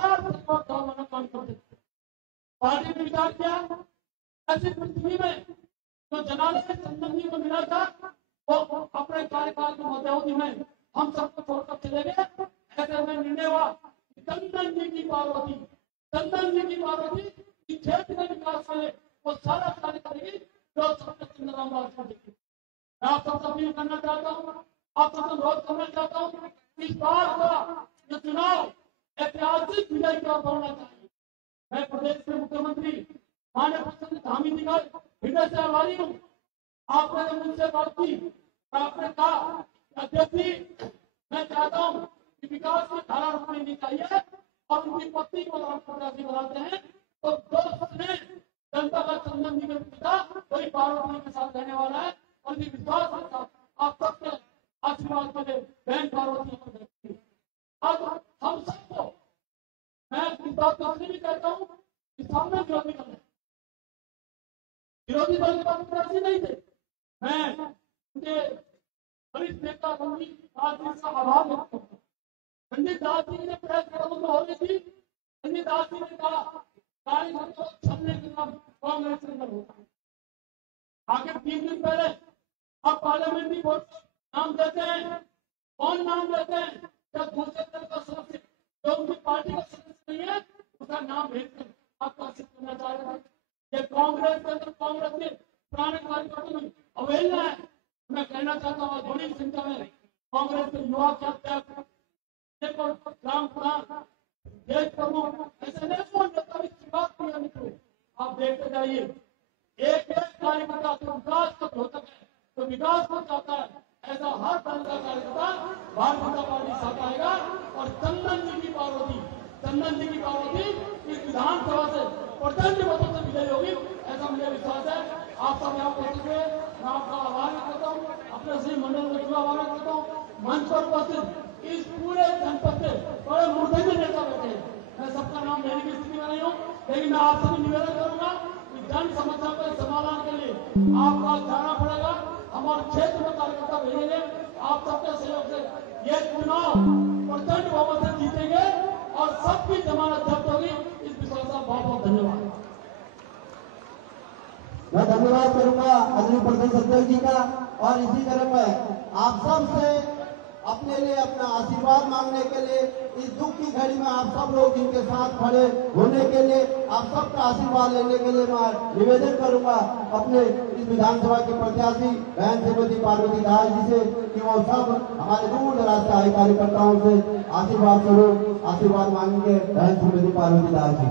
काम करते थे। पार्टी ने विचार किया ऐसी पृथ्वी में जो जनार्दन चंदन जी को मिला था वो अपने कार्यकाल की मध्यावधि में हम सबको छोड़कर चले गए। ऐसे में निर्णय हुआ चंदन जी की पार्वती इस क्षेत्र के विकास में वो सारा कार्य करेगी जो सबसे चंद्रराम राजपूत जी। मैं आप सबसे अपील करना चाहता हूँ, आप सबसे अनुरोध करना चाहता हूँ, इस बार का ये चुनाव ऐतिहासिक विजय की ओर बढ़ना चाहिए। मैं प्रदेश के मुख्यमंत्री माननीय प्रसन्न धामी जी का हृदय से आभारी हूँ। आपने जब मुझसे बात की तो आपने कहा अध्यक्ष जी मैं चाहता हूँ कि विकास की धारा रुकनी चाहिए और उनकी पत्नी को राम प्रत्याशी बनाते हैं तो दोस्तने जनता का चंदन जी के पिता वही पार्वती के साथ रहने वाला है और ये विश्वास के साथ आप सबके आशीर्वाद के लिए बहन पार्वती को देखती है। अब हम सबको मैं इस बात को इसलिए भी कहता हूँ कि सामने विरोधी दल के प्रत्याशी नहीं थे। मैं उनके वरिष्ठ नेता पंडित दास जी का आभार व्यक्त करता हूँ। पंडित दास जी ने प्रेस कॉन्फ्रेंस हो रही थी। पंडित दास जी ने कहा कार्यक्रम को छलने के नाम कांग्रेस के अंदर होता है। आगे 3 दिन पहले आप पार्लियामेंट्री वोट नाम देते हैं, कौन नाम देते हैं? जब दूसरे दल का सदस्य जो उनकी पार्टी का सदस्य नहीं है उसका नाम भेजकर आप घोषित करना चाह रहे हैं। ये कांग्रेस के अंदर कांग्रेस के पुराने कार्यकर्ताओं में अवहेलना है। मैं कहना चाहता हूँ बड़ी संख्या में कांग्रेस के युवा राम कुमार देश प्रमुख ऐसे नेता मित्रों आप देखते जाइए एक कार्यकर्ता तो विकास को होता है तो विकास को चाहता है ऐसा हर दल का कार्यकर्ता भारतीय जनता पार्टी साथ आएगा और चंदन जी की पार्वती इस विधानसभा से प्रचंड मतों से विजयी होगी ऐसा मुझे विश्वास है। आप सब यहाँ पहुंचे हुए मैं आपका आभार करता हूँ, अपने श्री मंडल का आभार करता हूँ। मंच पर उपस्थित इस पूरे जनपद से बड़े मूर्धन्य नेता बैठे हैं। मैं सबका नाम लेने की स्थिति में नहीं हूँ लेकिन मैं आपसे भी निवेदन करूंगा कि जन समस्या के समाधान के लिए आपको जाना पड़ेगा। हमारे क्षेत्र में कार्यकर्ता भेजेंगे आप सबके सहयोग से ये चुनाव प्रचंड बहुमत से जीतेंगे और सबकी जमानत जब्त होगी। इस विश्वास का बहुत बहुत धन्यवाद। मैं धन्यवाद करूंगा आदरणीय प्रदेश अध्यक्ष जी का और इसी तरह मैं आप सब से अपने लिए अपना आशीर्वाद मांगने के लिए इस दुख की घड़ी में आप सब लोग इनके साथ खड़े होने के लिए आप सबका आशीर्वाद लेने के लिए मैं निवेदन करूंगा अपने इस विधानसभा के प्रत्याशी बहन श्रीमती पार्वती दास जी से कि वो सब हमारे दूर दराज के आए कार्यकर्ताओं से आशीर्वाद स्वरूप आशीर्वाद मांगेंगे बहन श्रीमती पार्वती दास जी।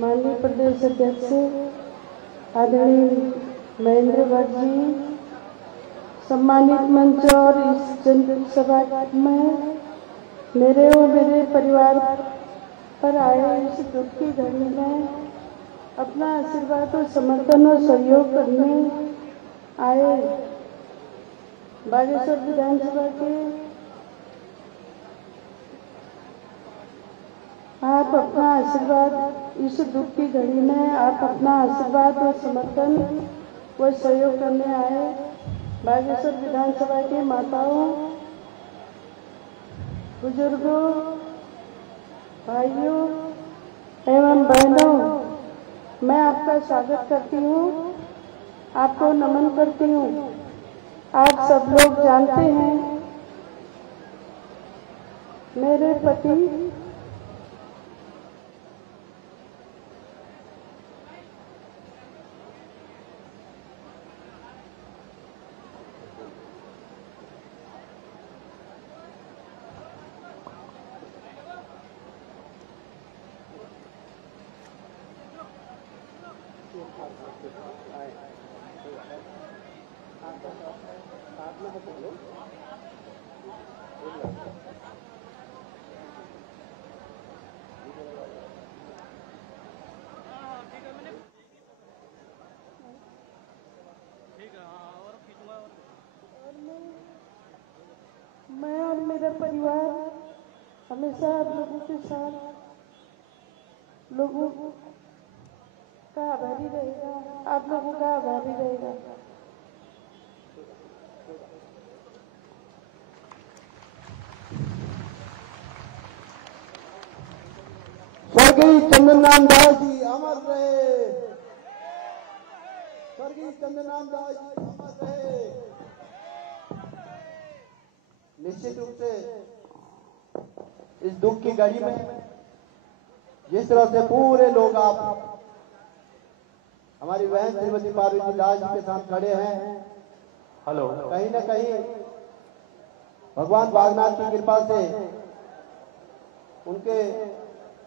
माननीय प्रदेश अध्यक्ष आदरणीय महेंद्र भट्ट जी, सम्मानित मंच और इस जनसभा में मेरे और मेरे परिवार पर आए इस दुख की घड़ी में अपना आशीर्वाद और समर्थन और सहयोग करने आए बागेश्वर विधानसभा के आप अपना आशीर्वाद इस दुख की घड़ी में आप अपना आशीर्वाद और समर्थन व सहयोग करने आए बागेश्वर विधानसभा के माताओं, बुजुर्गों, भाइयों एवं बहनों, मैं आपका स्वागत करती हूँ, आपको नमन करती हूँ। आप सब लोग जानते हैं मेरे पति मैं और मेरा परिवार हमेशा आप लोगों के साथ, लोगों का आभारी रहेगा, आप लोगों का आभारी रहेगा। स्वर्गीय चंद्रनाथ दास जी अमर रहे। स्वर्गीय चंद्रनाथ दास जी अमर रहे। निश्चित रूप से इस दुख की घड़ी में जिस तरह से पूरे लोग आप हमारी बहन श्रीमती पार्वती दास जी के साथ खड़े हैं, हेलो, कहीं ना कहीं भगवान बागनाथ की कृपा से उनके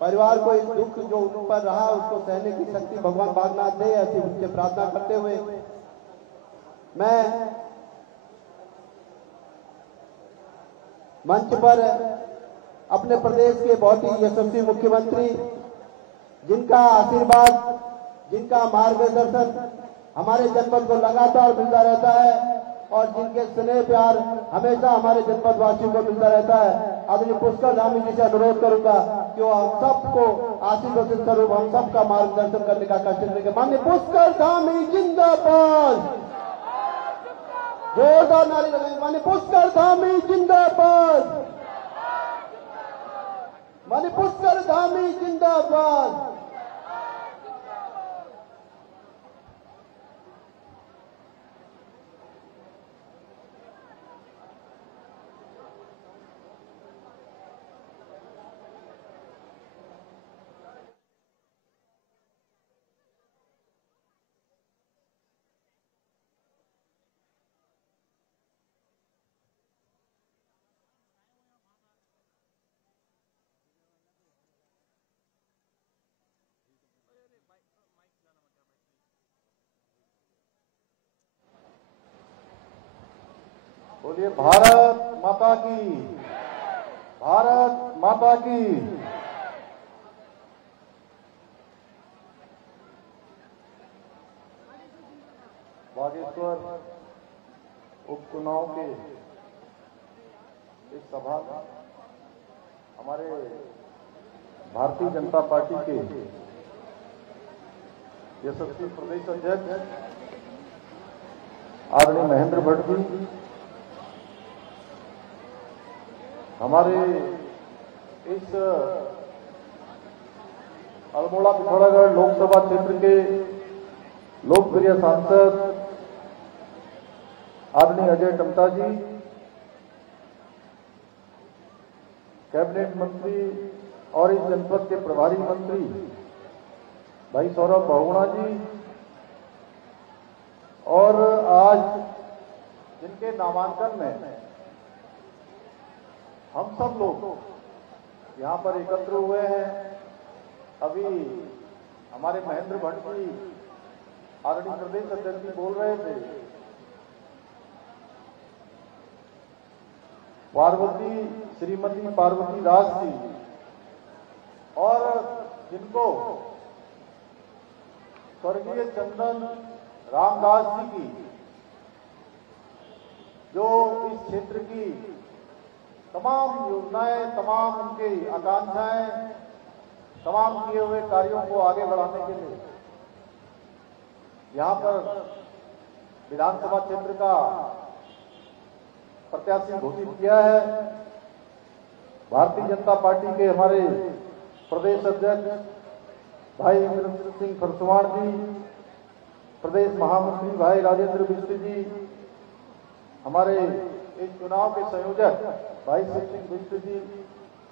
परिवार को इस दुख जो उन पर रहा उसको सहने की शक्ति भगवान बागनाथ दे, ऐसी उनसे प्रार्थना करते हुए मैं मंच पर अपने प्रदेश के बहुत ही यशस्वी मुख्यमंत्री, जिनका आशीर्वाद, जिनका मार्गदर्शन हमारे जनपद को लगातार मिलता रहता है और जिनके स्नेह प्यार हमेशा हमारे जनपद वासियों को मिलता रहता है, आदरणीय पुष्कर धामी जी से अनुरोध करूंगा कि वो हम सबको आशीर्वाद स्वरूप हम सबका मार्गदर्शन करने का कष्ट करेंगे। माननीय पुष्कर धामी जिंदाबाद, जोरदार नारे लगाएंगे। माननीय पुष्कर धामी जिंदाबाद, माननीय पुष्कर धामी जिंदाबाद। बोलिए भारत माता की, भारत माता की। बागेश्वर उपचुनाव के इस सभा में हमारे भारतीय जनता पार्टी के यशस्वी प्रदेश अध्यक्ष आदरणीय महेंद्र भट्ट जी, हमारे इस अल्मोड़ा पिथौरागढ़ लोकसभा क्षेत्र के लोकप्रिय सांसद आदरणीय अजय टमटा जी, कैबिनेट मंत्री और इस जनपद के प्रभारी मंत्री भाई सौरभ बहुगुणा जी, और आज जिनके नामांकन में हम सब लोग यहाँ पर एकत्र हुए हैं। अभी हमारे महेंद्र भट्ट जी आदरणीय प्रदेश अध्यक्ष जी बोल रहे थे, पार्वती श्रीमती पार्वती दास जी, और जिनको स्वर्गीय चंदन रामदास जी की जो इस क्षेत्र की तमाम योजनाएं, तमाम उनकी आकांक्षाएं, तमाम किए हुए कार्यों को आगे बढ़ाने के लिए यहाँ पर विधानसभा क्षेत्र का प्रत्याशी घोषित किया है। भारतीय जनता पार्टी के हमारे प्रदेश अध्यक्ष भाई इंद्र सिंह फरसवाण जी, प्रदेश महामंत्री भाई राजेंद्र बिष्ट जी, हमारे इस चुनाव के संयोजक भाई शिव सिंह बिष्ट जी,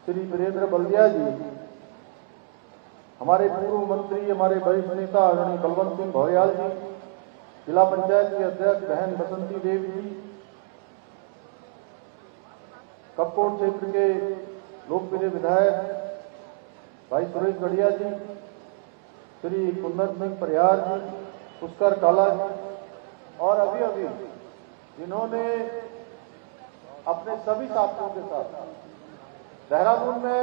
श्री वीरेंद्र बल्दिया जी, हमारे पूर्व मंत्री, हमारे वरिष्ठ नेता आदरणीय बलवंत सिंह भौरियाल जी, जिला पंचायत के अध्यक्ष बहन बसंती देवी जी, कपकोट क्षेत्र के लोकप्रिय विधायक भाई सुरेश गढ़िया जी, श्री कुंदन सिंह परिहार जी, पुष्कर काला जी, और अभी अभी जिन्होंने अपने सभी साथियों के साथ देहरादून में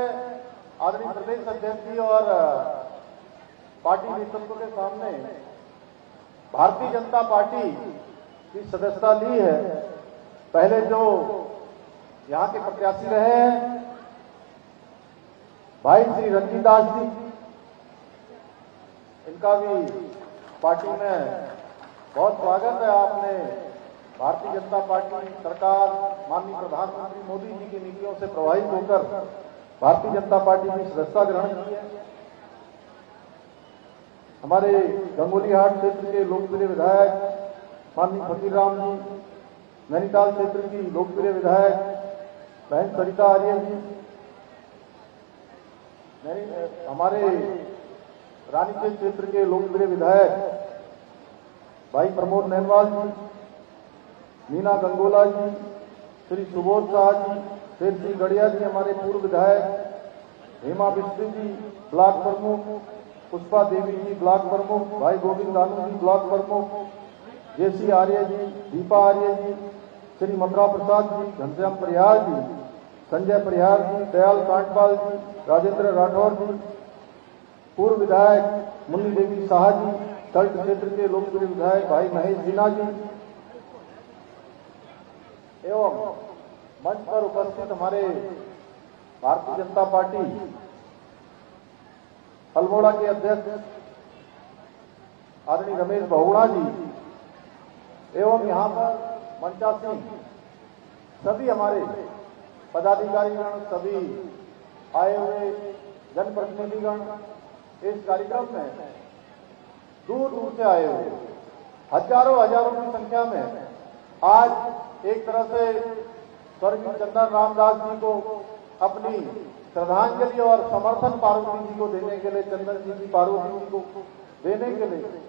आदरणीय प्रदेश अध्यक्ष जी और पार्टी नेतृत्व के सामने भारतीय जनता पार्टी की सदस्यता ली है। पहले जो यहाँ के प्रत्याशी रहे हैं भाई श्री रंजीत दास जी, इनका भी पार्टी में बहुत स्वागत है। आपने भारतीय जनता पार्टी सरकार माननीय प्रधानमंत्री मोदी जी की नीतियों से प्रभावित होकर भारतीय जनता पार्टी की सदस्यता ग्रहण की है। हमारे गंगोलीहाट क्षेत्र के लोकप्रिय विधायक माननीय फकीरराम जी, नैनीताल क्षेत्र की लोकप्रिय विधायक बहन सरिता आर्य जी, हमारे रानीखेत क्षेत्र के लोकप्रिय विधायक भाई प्रमोद नैनवाल जी, मीना गंगोला जी, श्री सुबोध शाह जी, फिर श्री गढ़िया जी हमारे पूर्व विधायक, हेमा बिस्ट्री जी ब्लॉक प्रमुख, पुष्पा देवी जी ब्लॉक प्रमुख, भाई गोविंद दानू जी ब्लॉक प्रमुख, जेसी आर्य जी, दीपा आर्य जी, श्री मथुरा प्रसाद जी, घनश्याम परिहार जी, संजय परिहार जी, दयाल कांटपाल जी, राजेंद्र राठौर जी, पूर्व विधायक मुन्नी देवी शाह जी, तल्ट क्षेत्र के लोकप्रिय विधायक भाई महेश जीना जी एवं मंच पर उपस्थित हमारे भारतीय जनता पार्टी अल्मोड़ा के अध्यक्ष आदरणीय रमेश बहुगुणा जी एवं यहाँ पर मंचासीन सभी हमारे पदाधिकारीगण, सभी आए हुए जनप्रतिनिधिगण इस कार्यक्रम में दूर दूर से आए हुए हजारों की संख्या में आज एक तरह से स्वर्गीय चंदन रामदास जी को अपनी श्रद्धांजलि और समर्थन पार्वती जी को देने के लिए, चंदन जी की पार्वती जी को देने के लिए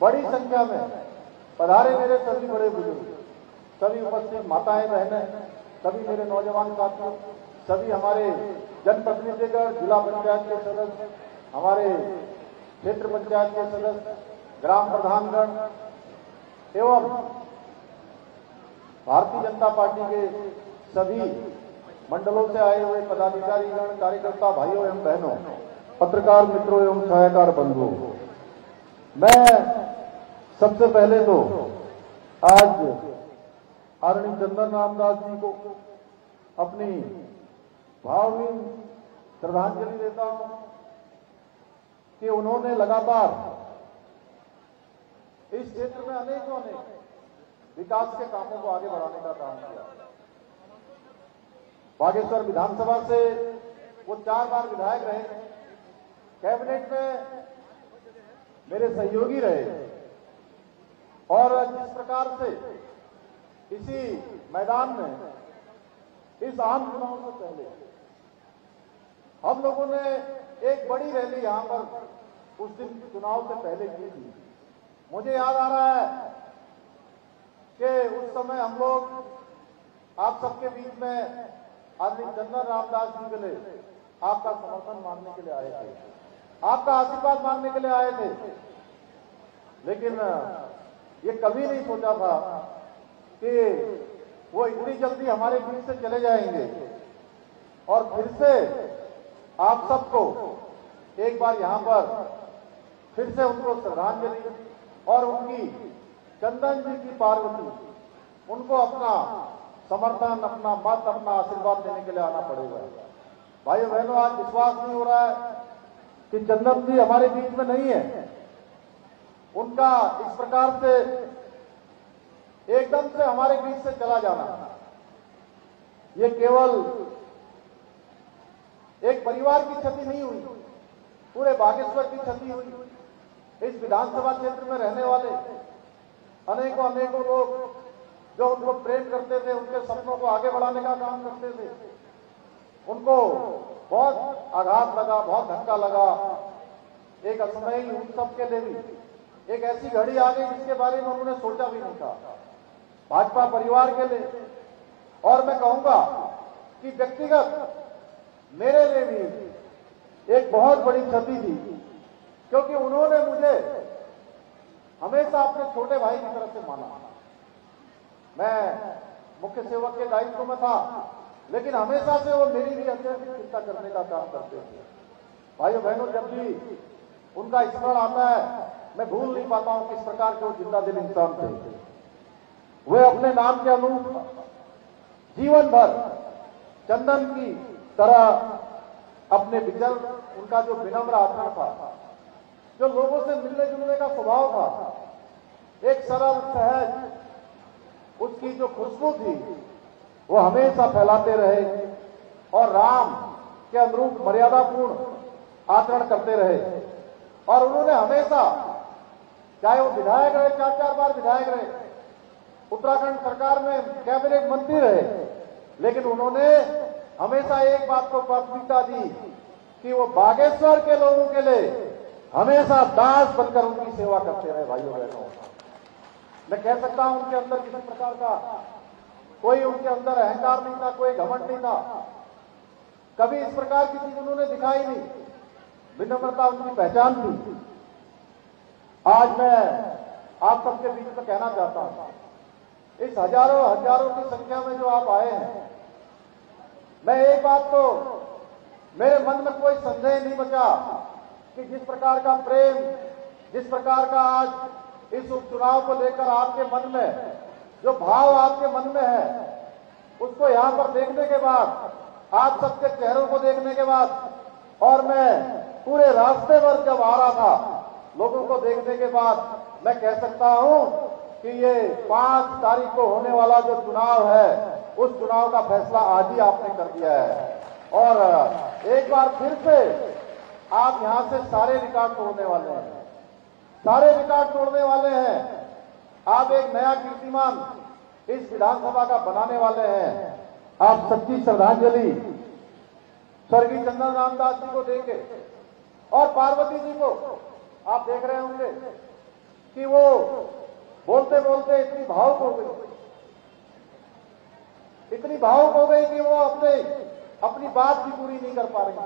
बड़ी संख्या में पधारे मेरे सभी बड़े बुजुर्ग, सभी उपस्थित माताएं बहनें, सभी मेरे नौजवान साथियों, सभी हमारे जनप्रतिनिधिगण, जिला पंचायत के सदस्य, हमारे क्षेत्र पंचायत के सदस्य, ग्राम प्रधानगण एवं भारतीय जनता पार्टी के सभी मंडलों से आए हुए पदाधिकारीगण, कार्यकर्ता भाइयों एवं बहनों, पत्रकार मित्रों एवं छायाकार बंधुओं, मैं सबसे पहले तो आज आदरणीय चंदन रामदास जी को अपनी भावहीन श्रद्धांजलि देता हूं कि उन्होंने लगातार इस क्षेत्र में अनेकों विकास के कामों को आगे बढ़ाने का काम किया। बागेश्वर विधानसभा से वो 4 बार विधायक रहे, कैबिनेट में मेरे सहयोगी रहे और जिस प्रकार से इसी मैदान में इस आम चुनाव से पहले हम लोगों ने एक बड़ी रैली यहां पर उस दिन चुनाव से पहले की थी। मुझे याद आ रहा है कि उस समय हम लोग आप सबके बीच में आदरणीय चंदन रामदास जी के लिए आपका समर्थन मांगने के लिए आए थे, आपका आशीर्वाद मांगने के लिए आए थे, लेकिन ये कभी नहीं सोचा था कि वो इतनी जल्दी हमारे बीच से चले जाएंगे और फिर से आप सबको एक बार यहां पर फिर से उनको श्रद्धांजलि और उनकी चंदन जी की पार्वती, उनको अपना समर्थन, अपना मत, अपना आशीर्वाद देने के लिए आना पड़ेगा। भाइयों बहनों, आज विश्वास नहीं हो रहा है कि चंदन जी हमारे बीच में नहीं है। उनका इस प्रकार से एकदम से हमारे बीच से चला जाना, ये केवल एक परिवार की क्षति नहीं हुई, पूरे बागेश्वर की क्षति हुई। इस विधानसभा क्षेत्र में रहने वाले अनेकों लोग जो उनको प्रेम करते थे, उनके सपनों को आगे बढ़ाने का काम करते थे, उनको बहुत आघात लगा, बहुत धक्का लगा। एक असमयी उन सबके लिए भी एक ऐसी घड़ी आ गई जिसके बारे में उन्होंने सोचा भी नहीं था। भाजपा परिवार के लिए और मैं कहूंगा कि व्यक्तिगत मेरे लिए भी एक बहुत बड़ी क्षति थी, क्योंकि उन्होंने मुझे हमेशा अपने छोटे भाई की तरफ से माना। मैं मुख्य सेवक के दायित्व में था, लेकिन हमेशा से वो मेरी भी अत्यधिक चिंता करने का काम करते थे। भाइयों बहनों, जब भी उनका स्मरण आता है, मैं भूल नहीं पाता हूं किस प्रकार के वो जिंदा दिल इंसान थे। वे अपने नाम के अनुरूप जीवन भर चंदन की तरह अपने विचार, उनका जो विनम्र आचरण था, जो लोगों से मिलने जुलने का स्वभाव था, एक सरल सहज उसकी जो खुशबू थी, वो हमेशा फैलाते रहे और राम के अनुरूप मर्यादापूर्ण आचरण करते रहे। और उन्होंने हमेशा, चाहे वो विधायक रहे, 4-4 बार विधायक रहे, उत्तराखंड सरकार में कैबिनेट मंत्री रहे, लेकिन उन्होंने हमेशा एक बात को प्राथमिकता दी कि वो बागेश्वर के लोगों के लिए हमेशा दास बनकर उनकी सेवा करते रहे। भाइयों बहनों, मैं कह सकता हूं उनके अंदर किसी प्रकार का कोई उनके अंदर अहंकार नहीं था, कोई घमंड नहीं था, कभी इस प्रकार की चीज उन्होंने दिखाई नहीं। विनम्रता उनकी पहचान थी। आज मैं आप सबके बीच में कहना चाहता हूं, इस हजारों की संख्या में जो आप आए हैं, मैं एक बात तो मेरे मन में कोई संदेह नहीं बचा कि जिस प्रकार का प्रेम, जिस प्रकार का आज इस उपचुनाव को लेकर आपके मन में जो भाव आपके मन में है, उसको यहां पर देखने के बाद, आप सबके चेहरों को देखने के बाद, और मैं पूरे रास्ते भर जब आ रहा था, लोगों को देखने के बाद, मैं कह सकता हूं कि ये 5 तारीख को होने वाला जो चुनाव है, उस चुनाव का फैसला आज ही आपने कर दिया है। और एक बार फिर से आप यहां से सारे रिकॉर्ड तोड़ने वाले हैं, सारे रिकॉर्ड तोड़ने वाले हैं। आप एक नया कीर्तिमान इस विधानसभा का बनाने वाले हैं। आप सच्ची श्रद्धांजलि स्वर्गीय चंदन रामदास जी को देंगे, और पार्वती जी को आप देख रहे होंगे कि वो बोलते बोलते इतनी भावुक हो गई, इतनी भावुक हो गई कि वो अपनी बात भी पूरी नहीं कर पा रही थी।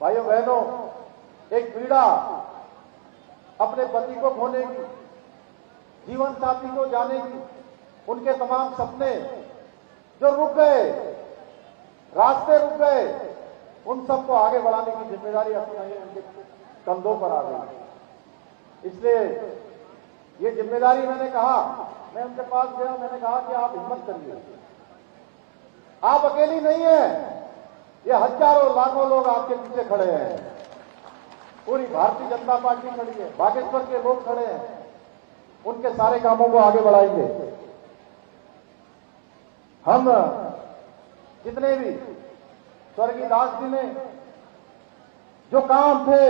भाइयों बहनों, एक पीड़ा अपने पति को खोने की, जीवन साथी को जाने की, उनके तमाम सपने जो रुक गए, रास्ते रुक गए, उन सबको आगे बढ़ाने की जिम्मेदारी अपनी उनके कंधों पर आ गई। इसलिए ये जिम्मेदारी मैंने कहा, मैं उनके पास गया, मैंने कहा कि आप हिम्मत करिए, आप अकेली नहीं हैं, ये हजारों लाखों लोग आपके पीछे खड़े हैं, पूरी भारतीय जनता पार्टी खड़ी है, बागेश्वर के लोग खड़े हैं, उनके सारे कामों को आगे बढ़ाएंगे। हम जितने भी स्वर्गीय दास जी ने जो काम थे,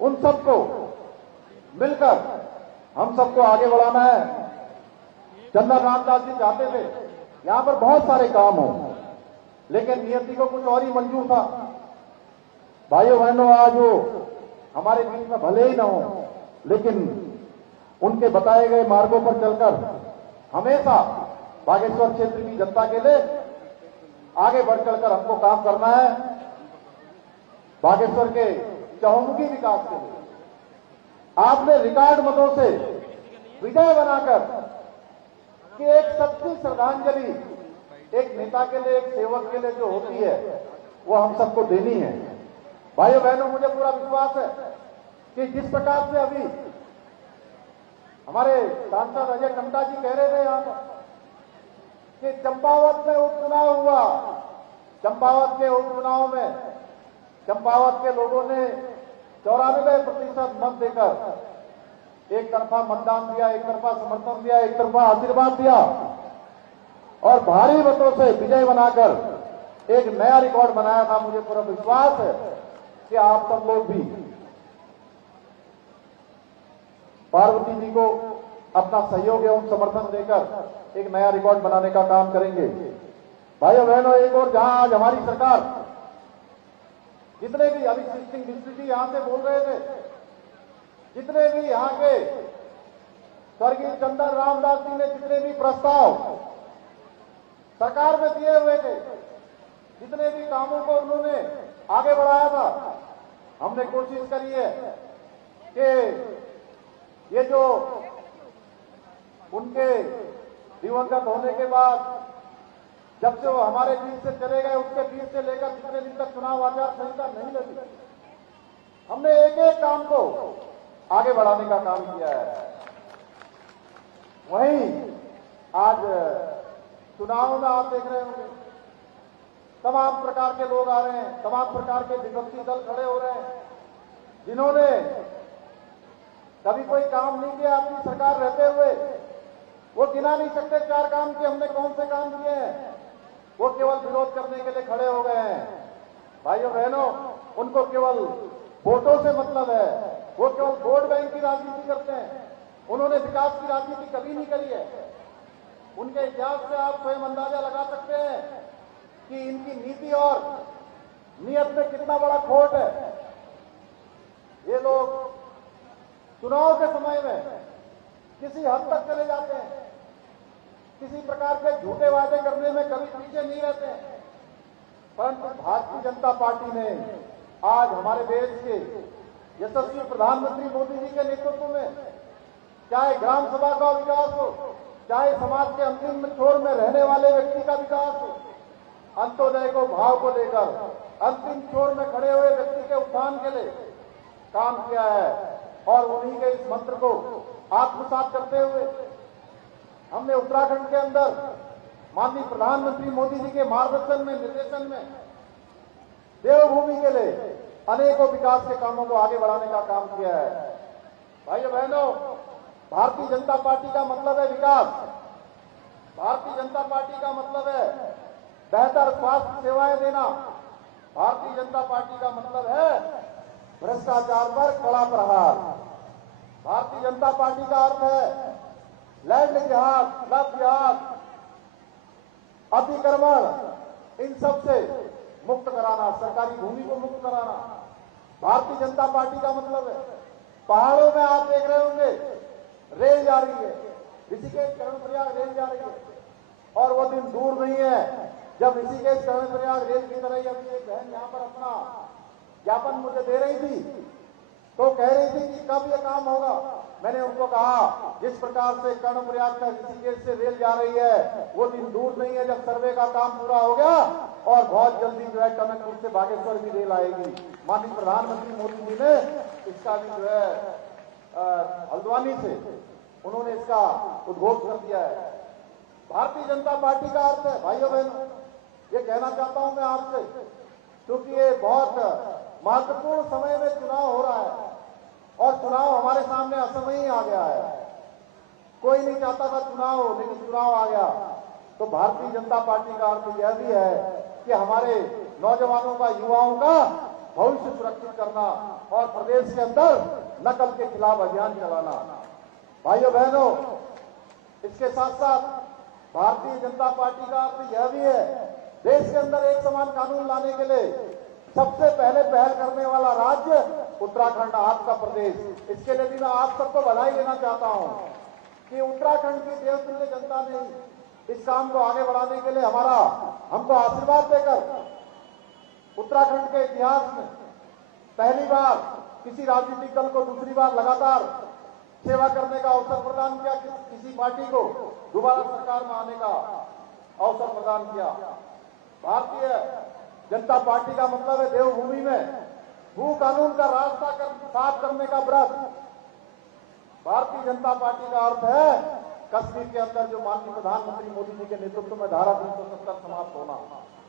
उन सबको मिलकर हम सबको आगे बढ़ाना है। चंदन रामदास जी चाहते थे यहां पर बहुत सारे काम हो, लेकिन नियति को कुछ और ही मंजूर था। भाइयों बहनों, आज वो हमारे बीच में भले ही न हो, लेकिन उनके बताए गए मार्गों पर चलकर हमेशा बागेश्वर क्षेत्र की जनता के लिए आगे बढ़ चलकर हमको काम करना है। बागेश्वर के चहुमुखी विकास के लिए आपने रिकॉर्ड मतों से विजय बनाकर कि एक सच्ची श्रद्धांजलि एक नेता के लिए, एक सेवक के लिए जो होती है, वो हम सबको देनी है। भाइयों बहनों, मुझे पूरा विश्वास है कि जिस प्रकार से अभी हमारे सांसद अजय टमटा जी कह रहे थे यहां पर कि चंपावत में उपचुनाव हुआ, चंपावत के उपचुनाव में चंपावत के लोगों ने 94% मत देकर एक तरफा मतदान दिया, एक तरफा समर्थन दिया, एक तरफा आशीर्वाद दिया और भारी मतों से विजय बनाकर एक नया रिकॉर्ड बनाया था। मुझे पूरा विश्वास है कि आप सब लोग भी पार्वती जी को अपना सहयोग एवं समर्थन देकर एक नया रिकॉर्ड बनाने का काम करेंगे। भाइयों बहनों, एक और जहां आज हमारी सरकार, जितने भी अभी सिंह मिश्र जी यहां से बोल रहे थे, जितने भी यहां के स्वर्गीय चंदन रामदास जी ने जितने भी प्रस्ताव सरकार में दिए हुए थे, जितने भी कामों को उन्होंने आगे बढ़ाया था, हमने कोशिश करी है कि ये जो उनके दिवंगत होने के बाद जब से वो हमारे बीच से चले गए, उसके बीच से लेकर जितने दिन तक चुनाव आचार संहिता नहीं लगी, हमने एक एक काम को आगे बढ़ाने का काम किया है। वहीं आज चुनाव में आप देख रहे होंगे तमाम प्रकार के लोग आ रहे हैं, तमाम प्रकार के विपक्षी दल खड़े हो रहे हैं, जिन्होंने कभी कोई काम नहीं किया अपनी सरकार रहते हुए। वो गिना नहीं सकते 4 काम कि हमने कौन से काम किए हैं, वो केवल विरोध करने के लिए खड़े हो गए हैं। भाइयों बहनों, उनको केवल वोटों से मतलब है, वो केवल वोट बैंक की राजनीति करते हैं। उन्होंने विकास की राजनीति कभी नहीं करी है। उनके इतिहास से आप स्वयं अंदाजा लगा सकते हैं कि इनकी नीति और नियत में कितना बड़ा खोट है। ये लोग चुनाव के समय में किसी हद तक चले जाते हैं, किसी प्रकार के झूठे वादे करने में कभी पीछे नहीं रहते हैं। परंतु भारतीय जनता पार्टी ने आज हमारे देश के यशस्वी प्रधानमंत्री मोदी जी के नेतृत्व में, चाहे ग्राम सभा का विकास हो, चाहे समाज के अंतिम छोर में रहने वाले व्यक्ति का विकास हो, अंत्योदय को भाव को लेकर अंतिम छोर में खड़े हुए व्यक्ति के उत्थान के लिए काम किया है। और उन्हीं के इस मंत्र को आत्मसात करते हुए हमने उत्तराखंड के अंदर माननीय प्रधानमंत्री मोदी जी के मार्गदर्शन में, निर्देशन में देवभूमि के लिए अनेकों विकास के कामों को आगे बढ़ाने का काम किया है। भाइयों बहनों, भारतीय जनता पार्टी का मतलब है विकास। भारतीय जनता पार्टी का मतलब है बेहतर स्वास्थ्य सेवाएं देना। भारतीय जनता पार्टी का मतलब है भ्रष्टाचार पर कड़ा प्रहार। भारतीय जनता पार्टी का अर्थ है लैंड जिहाद, लव जिहाद, अतिक्रमण, इन सब से मुक्त कराना, सरकारी भूमि को मुक्त कराना। भारतीय जनता पार्टी का मतलब है पहाड़ों में आप देख रहे होंगे रेल जा रही है, ऋषिकेश कर्णप्रयाग रेल जा रही है, और वो दिन दूर नहीं है जब ऋषिकेश कर्णप्रयाग रेल की तरह ही अभी एक बहन यहाँ पर अपना ज्ञापन मुझे दे रही थी, तो कह रही थी कि कब ये काम होगा। मैंने उनको कहा जिस प्रकार से कर्णप्रयाग तक ऋषिकेश से रेल जा रही है, वो दिन दूर नहीं है जब सर्वे का काम पूरा हो गया और बहुत जल्दी जो है टनकपुर से बागेश्वर की रेल आएगी। माननीय प्रधानमंत्री मोदी जी ने इसका भी जो है हल्द्वानी से उन्होंने इसका उद्घोष कर दिया है। भारतीय जनता पार्टी का अर्थ है, भाइयों बहनों, ये कहना चाहता हूं मैं आपसे, क्योंकि ये बहुत महत्वपूर्ण समय में चुनाव हो रहा है और चुनाव हमारे सामने असमय ही आ गया है। कोई नहीं चाहता था चुनाव हो, लेकिन चुनाव आ गया। तो भारतीय जनता पार्टी का अर्थ यह भी है कि हमारे नौजवानों का, युवाओं का भविष्य सुरक्षित करना और प्रदेश के अंदर नकल के खिलाफ अभियान चलाना। भाइयों बहनों, इसके साथ साथ भारतीय जनता पार्टी का अर्थ यह भी है देश के अंदर एक समान कानून लाने के लिए सबसे पहले पहल करने वाला राज्य उत्तराखंड, आपका प्रदेश। इसके लिए भी मैं आप सबको बधाई देना चाहता हूं कि उत्तराखंड की देवतुल्य जनता ने इस काम को आगे बढ़ाने के लिए हमको आशीर्वाद देकर उत्तराखंड के इतिहास में पहली बार किसी राजनीतिक दल को दूसरी बार लगातार सेवा करने का अवसर प्रदान किया, किसी पार्टी को दोबारा सरकार में आने का अवसर प्रदान किया। भारतीय जनता पार्टी का मतलब है देवभूमि में भू कानून का रास्ता साफ करने का व्रत। भारतीय जनता पार्टी का अर्थ है कश्मीर के अंदर जो माननीय प्रधानमंत्री मोदी जी के नेतृत्व में धारा 370 समाप्त होना।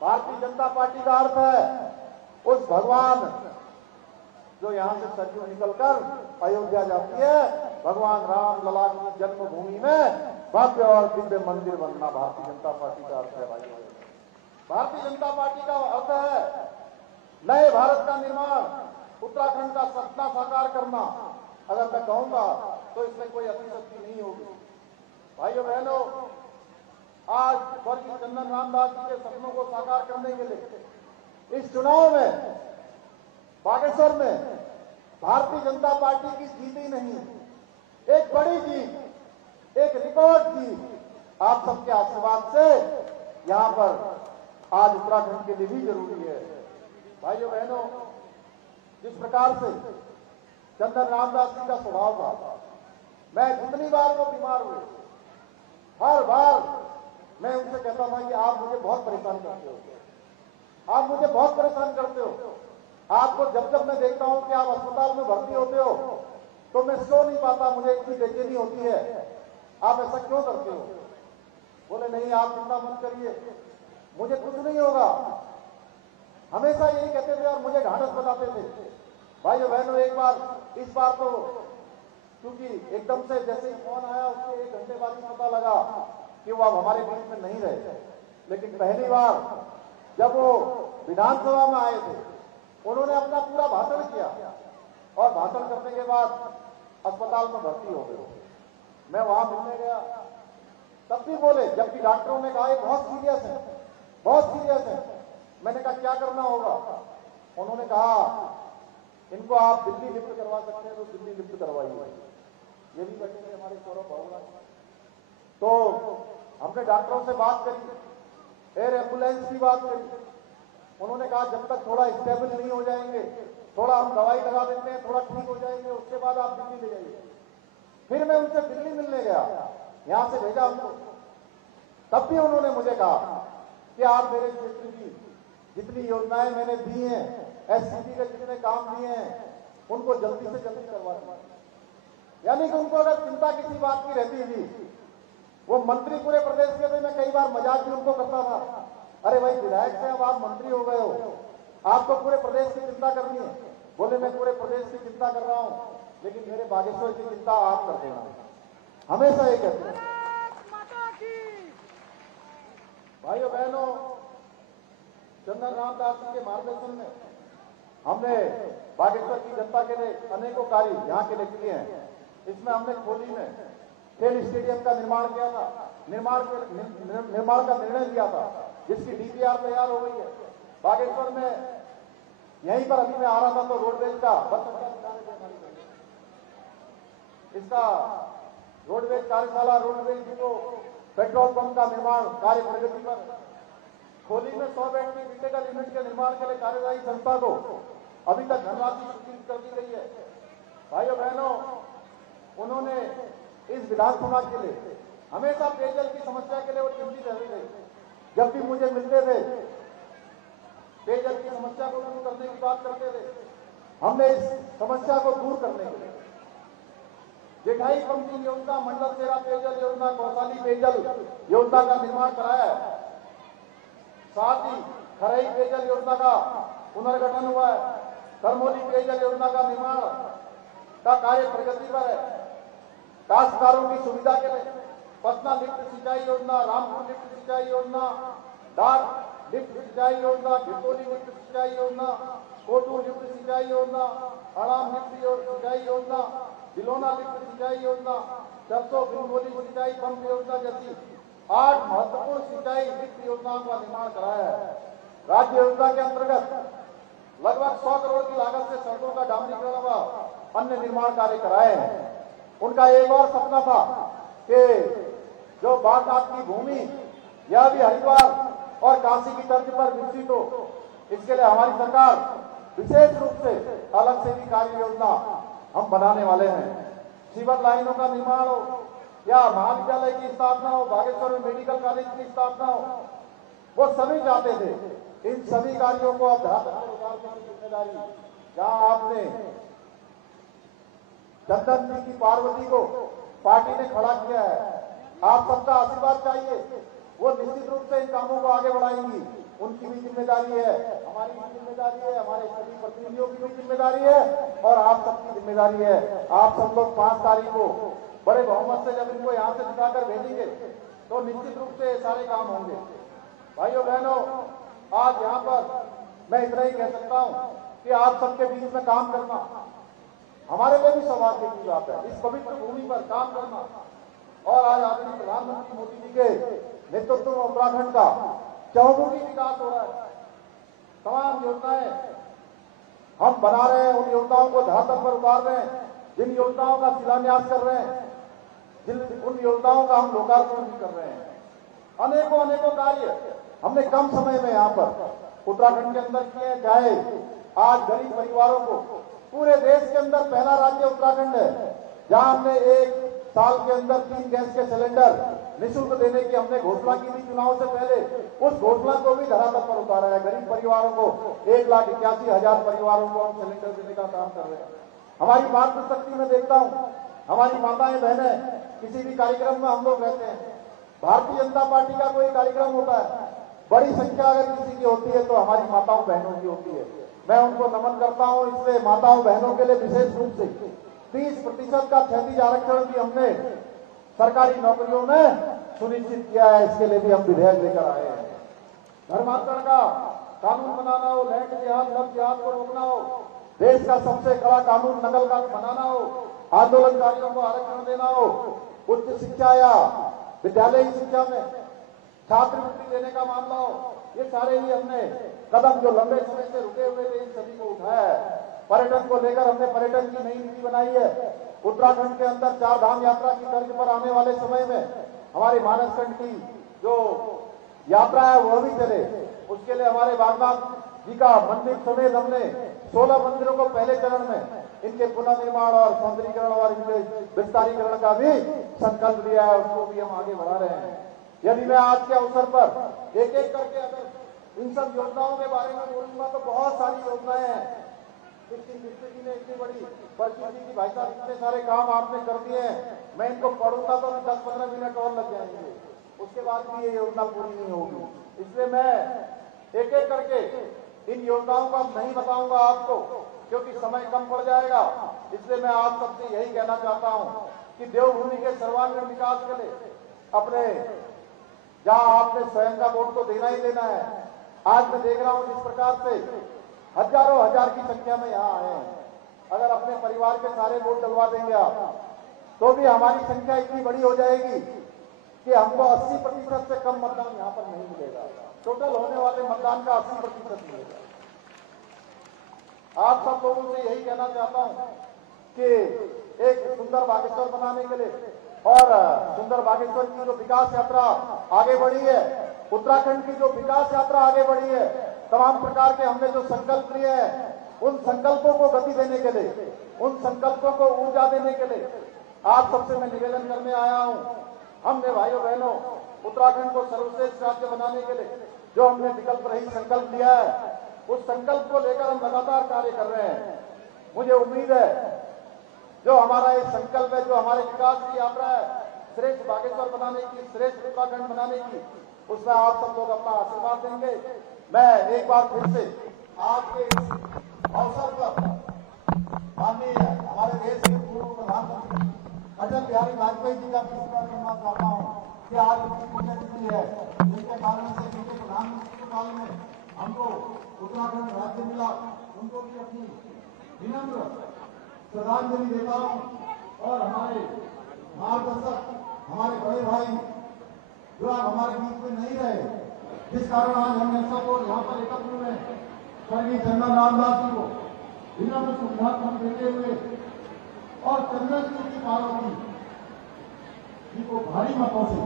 भारतीय जनता पार्टी का अर्थ है उस भगवान जो यहां से सरयू निकलकर अयोध्या जाती है, भगवान राम लला की जन्मभूमि में भव्य और दिव्य मंदिर बनना भारतीय जनता पार्टी का अर्थ है। भाई, भारतीय जनता पार्टी का अर्थ है नए भारत का निर्माण, उत्तराखंड का सपना साकार करना। अगर मैं कहूंगा तो इसमें कोई अतिशक्ति नहीं होगी। भाइयों बहनों, आज स्वर्गीय चंदन रामदास जी के सपनों को साकार करने के लिए इस चुनाव में बागेश्वर में भारतीय जनता पार्टी की जीत ही नहीं, एक बड़ी जीत, एक रिकॉर्ड जीत आप सबके आशीर्वाद से यहां पर आज उत्तराखंड के लिए भी जरूरी है। भाइयों बहनों, जिस प्रकार से चंदन रामदास जी का स्वभाव था, मैं जितनी बार वो बीमार हुए हर बार कहता था कि आप मुझे बहुत परेशान करते हो, आप मुझे बहुत परेशान करते हो। आपको जब जब मैं देखता हूं कि आप अस्पताल में भर्ती होते हो तो मैं सो नहीं पाता, मुझे इतनी बेचैनी होती है, आप ऐसा क्यों करते हो? बोले नहीं आप चिंता मत करिए, मुझे कुछ नहीं होगा। हमेशा यही कहते थे और मुझे ढांढस बताते थे। भाइयों बहनों, एक बार इस बार तो क्योंकि एकदम से जैसे ही फोन आया उसके 1 घंटे बाद ही पता लगा कि वो अब हमारे बीच में नहीं रहे। लेकिन पहली बार जब वो विधानसभा में आए थे उन्होंने अपना पूरा भाषण किया और भाषण करने के बाद अस्पताल में भर्ती हो गए। मैं वहां मिलने गया तब भी बोले, जबकि डॉक्टरों ने कहा ये बहुत सीरियस है, बहुत सीरियस है। मैंने कहा क्या करना होगा? उन्होंने कहा इनको आप दिल्ली लिफ्ट करवा सकते हैं तो दिल्ली लिफ्ट करवाइए। ये भी बैठे थे हमारे सौरभ भावना। तो हमने डॉक्टरों से बात करी, एयर एम्बुलेंस की बात करी। उन्होंने कहा जब तक थोड़ा स्टेबल नहीं हो जाएंगे, थोड़ा हम दवाई लगा देते हैं, थोड़ा ठीक हो जाएंगे, उसके बाद आप दिल्ली ले जाइए। फिर मैं उनसे दिल्ली मिलने गया, यहां से भेजा उनको। तब भी उन्होंने मुझे कहा कि आप मेरे क्षेत्र की जितनी योजनाएं मैंने दी हैं, एससीपी के जितने काम दिए हैं, उनको जल्दी से जल्दी करवा दें। यानी कि उनको अगर चिंता किसी बात की रहती थी, वो मंत्री पूरे प्रदेश के थे। मैं कई बार मजाक भी उनको करता था, अरे भाई विधायक से अब आप मंत्री हो गए हो, आपको पूरे प्रदेश की चिंता करनी है। बोले मैं पूरे प्रदेश की चिंता कर रहा हूं, लेकिन मेरे बागेश्वर की चिंता आप कर देना। हमेशा ये कहते हैं। भाइयों बहनों, चंदन राम दास जी के मार्गदर्शन में हमने बागेश्वर की जनता के लिए अनेकों कार्य यहाँ के लिए किए हैं। इसमें हमने खोली में खेल स्टेडियम का निर्माण किया था, निर्माण का निर्णय लिया था, जिसकी डीपीआर तैयार हो गई है। बागेश्वर में यहीं पर अभी मैं आ रहा था तो रोडवेज का बस इसका रोडवेज कार्यशाला, रोडवेज डिपो, पेट्रोल पंप का निर्माण कार्य प्रगति पर। खोली में 100 बेड की क्रिटिकल यूनिट के निर्माण के लिए कार्यदायी संस्था को अभी तक धनराशि स्वीकृत कर दी गई है। भाइयों बहनों, उन्होंने इस विधानसभा के लिए हमेशा पेयजल की समस्या के लिए वो चिंतित रहते थे। जब भी मुझे मिलते थे पेयजल की समस्या को दूर करने की बात करते थे। हमने इस समस्या को दूर करने के लिए जेठाई पंपिंग योजना, मंडल तेरा पेयजल योजना, कौशाली पेयजल योजना का निर्माण कराया है। साथ ही खरई पेयजल योजना का पुनर्गठन हुआ है। करमोली पेयजल योजना का निर्माण का कार्य प्रगति पर है। काश्तकारों की सुविधा के लिए पटना लिफ्ट सिंचाई योजना, रामपुर लिफ्ट सिंचाई योजना, डाक लिफ्ट सिंचाई योजना, भितोली लिफ्ट सिंचाई योजना, कोटू लिफ्ट सिंचाई योजना, अड़ाम लिफ्ट सिंचाई योजना, बिलोना लिफ्ट सिंचाई योजना, सरसों बिनगोली सिंचाई पंप योजना जैसी 8 महत्वपूर्ण सिंचाई लिफ्ट योजनाओं का निर्माण कराया है। राज्य योजना के अंतर्गत लगभग 100 करोड़ की लागत से सड़कों का डामरीकरण व अन्य निर्माण कार्य कराए हैं। उनका एक और सपना था कि जो बागनाथ की भूमि यह भी हरिद्वार और काशी की तर्ज पर विकसित हो। इसके लिए हमारी सरकार विशेष रूप से अलग से भी कार्य योजना हम बनाने वाले हैं। सीवर लाइनों का निर्माण हो या महाविद्यालय की स्थापना हो, बागेश्वर में मेडिकल कॉलेज की स्थापना हो, वो सभी चाहते थे। इन सभी कार्यों को अब धरातल पर उतारने की जिम्मेदारी जहां आपने चंदन जी की पार्वती को पार्टी ने खड़ा किया है, आप सबका आशीर्वाद चाहिए। वो निश्चित रूप से इन कामों को आगे बढ़ाएंगी। उनकी भी जिम्मेदारी है, हमारी भी जिम्मेदारी है, हमारे सभी प्रतिनिधियों की भी जिम्मेदारी है और आप सबकी जिम्मेदारी है। आप सब लोग 5 तारीख को बड़े बहुमत से जब इनको यहाँ से जिताकर भेजेंगे तो निश्चित रूप से सारे काम होंगे। भाइयों बहनों, आज यहाँ पर मैं इतना ही कह सकता हूँ कि आप सबके बीच में काम करना हमारे लिए भी सौभाग्य की बात है। इस पवित्र भूमि पर काम करना और आज आदरणीय प्रधानमंत्री मोदी जी के नेतृत्व में उत्तराखंड का चहुमुखी विकास हो रहा है। तमाम योजनाएं हम बना रहे हैं, उन योजनाओं को धरातल पर उतार रहे हैं, जिन योजनाओं का शिलान्यास कर रहे हैं, उन योजनाओं का हम लोकार्पण भी कर रहे हैं। अनेकों कार्य हमने कम समय में यहाँ पर उत्तराखंड के अंदर किए। चाहे आज गरीब परिवारों को पूरे देश के अंदर पहला राज्य उत्तराखंड है जहां हमने 1 साल के अंदर 3 गैस के सिलेंडर निःशुल्क देने की हमने घोषणा की थी चुनाव से पहले, उस घोषणा को भी धरातल पर उतारा है। गरीब परिवारों को 1,81,000 परिवारों को हम सिलेंडर देने का काम कर रहे हैं। हमारी मातृशक्ति में देखता हूं, हमारी माताएं बहनें किसी भी कार्यक्रम में हम लोग रहते हैं, भारतीय जनता पार्टी का कोई कार्यक्रम होता है, बड़ी संख्या अगर किसी की होती है तो हमारी माताओं बहनों की होती है। मैं उनको नमन करता हूं। इसलिए माताओं बहनों के लिए विशेष रूप से 30% का क्षैतिज आरक्षण भी हमने सरकारी नौकरियों में सुनिश्चित किया है। इसके लिए भी हम विधेयक लेकर आए हैं। धर्मांतरण का कानून बनाना हो, लैंड जिहाद, लव जिहाद को रोकना हो, देश का सबसे कड़ा कानून नकल का बनाना हो, आंदोलनकारियों को आरक्षण देना हो, उच्च शिक्षा या विद्यालयी शिक्षा में छात्रवृत्ति देने का मामला हो, ये सारे ही हमने कदम जो लंबे समय से रुके हुए थे इन सभी को उठाया है। पर्यटन को लेकर हमने पर्यटन की नई नीति बनाई है। उत्तराखंड के अंदर 4 धाम यात्रा की तर्ज पर आने वाले समय में हमारे मानसखंड की जो यात्रा है वह भी चले। उसके लिए हमारे बागनाथ जी का मंदिर समेत हमने 16 मंदिरों को पहले चरण में इनके पुनर्निर्माण और सौंदर्यीकरण और इनके विस्तारीकरण का भी संकल्प लिया है, उसको भी हम आगे बढ़ा रहे हैं। यदि मैं आज के अवसर पर एक एक करके अगर इन सब योजनाओं के बारे में बोलूंगा तो बहुत सारी योजनाएं हैं। इसकी जी ने इतनी बड़ी परिस्थिति की भाई साहब इतने सारे काम आपने कर दिए हैं, मैं इनको पढ़ूंगा तो 10-15 मिनट और लग जाएंगे, उसके बाद भी ये योजना पूरी नहीं होगी। इसलिए मैं एक एक करके इन योजनाओं को नहीं बताऊंगा आपको, क्योंकि समय कम पड़ जाएगा। इसलिए मैं आप सबसे यही कहना चाहता हूं कि देवभूमि के सर्वांगीण विकास के लिए अपने जहां आपने स्वयं का वोट तो देना ही देना है। आज मैं देख रहा हूं जिस प्रकार से हजारों हजार की संख्या में यहाँ आए हैं, अगर अपने परिवार के सारे वोट डलवा देंगे आप तो भी हमारी संख्या इतनी बड़ी हो जाएगी कि हमको 80% से कम मतदान यहाँ पर नहीं मिलेगा। टोटल होने वाले मतदान का 80% मिलेगा। आप सब लोगों से यही कहना चाहता हूं कि एक सुंदर बागेश्वर बनाने के लिए और सुंदर बागेश्वर की जो विकास यात्रा आगे बढ़ी है, उत्तराखंड की जो विकास यात्रा आगे बढ़ी है, तमाम प्रकार के हमने जो संकल्प लिए हैं, उन संकल्पों को गति देने के लिए, उन संकल्पों को ऊर्जा देने के लिए आप सबसे मैं निवेदन करने आया हूं। हमने भाइयों बहनों उत्तराखंड को सर्वश्रेष्ठ राज्य बनाने के लिए जो हमने विकल्प रहित संकल्प लिया है, उस संकल्प को लेकर हम लगातार कार्य कर रहे हैं। मुझे उम्मीद है जो हमारा एक संकल्प है, जो हमारे विकास की यात्रा है, श्रेष्ठ बागेश्वर बनाने की, श्रेष्ठ उत्तराखंड बनाने की, उसमें आप सब लोग अपना आशीर्वाद देंगे। मैं एक बार फिर से आज के इस अवसर पर माननीय हमारे देश के पूर्व प्रधानमंत्री अटल बिहारी वाजपेयी जी का पुरस्कार करना चाहता हूँ कि आज उनकी पुण्यतिथि है, जिनके कारण से जिनके प्रधानमंत्री के काल में हमको उत्तराखंड राज्य मिला, उनको भी अपनी विनम्र श्रद्धांजलि देता हूँ। और हमारे मार्गदर्शक, हमारे बड़े भाई जो आप हमारे बीच में नहीं रहे, जिस कारण आज हमने सबको यहाँ पर एकत्र हुए, स्वर्गीय चंदन रामदास जी को विनम्र श्रद्धांजलि देते हुए और चंदन जी की पार्वती जी को भारी मतों से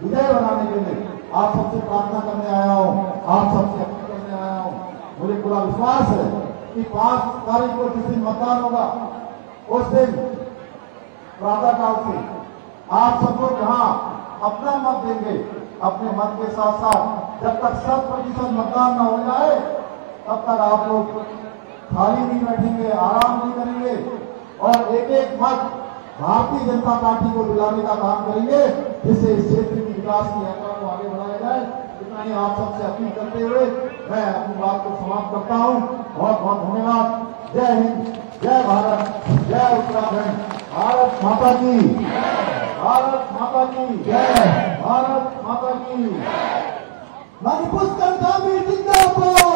विजय बनाने के लिए आप सबसे प्रार्थना करने आया हूँ, आप सबसे अपील करने आया हूँ। मुझे पूरा विश्वास है कि 5 तारीख को जिस दिन मतदान होगा उस दिन प्रातःकाल से आप सब लोग जहाँ अपना मत देंगे, अपने मत के साथ साथ जब तक 100% मतदान न हो जाए तब तक आप लोग खाली नहीं बैठेंगे, आराम नहीं करेंगे और एक एक मत भारतीय जनता पार्टी को दिलाने का काम करेंगे, जिससे इस क्षेत्र की विकास की यात्रा को आगे बढ़ाया जाए। इतना ही आप सबसे अपील करते हुए मैं अपनी बात को समाप्त करता हूँ। बहुत बहुत धन्यवाद। जय हिंद, जय भारत, जय उत्तराखंड। भारत माता की, भारत माता की जय, भारत माता की। मणिपुर जिंदाबाद।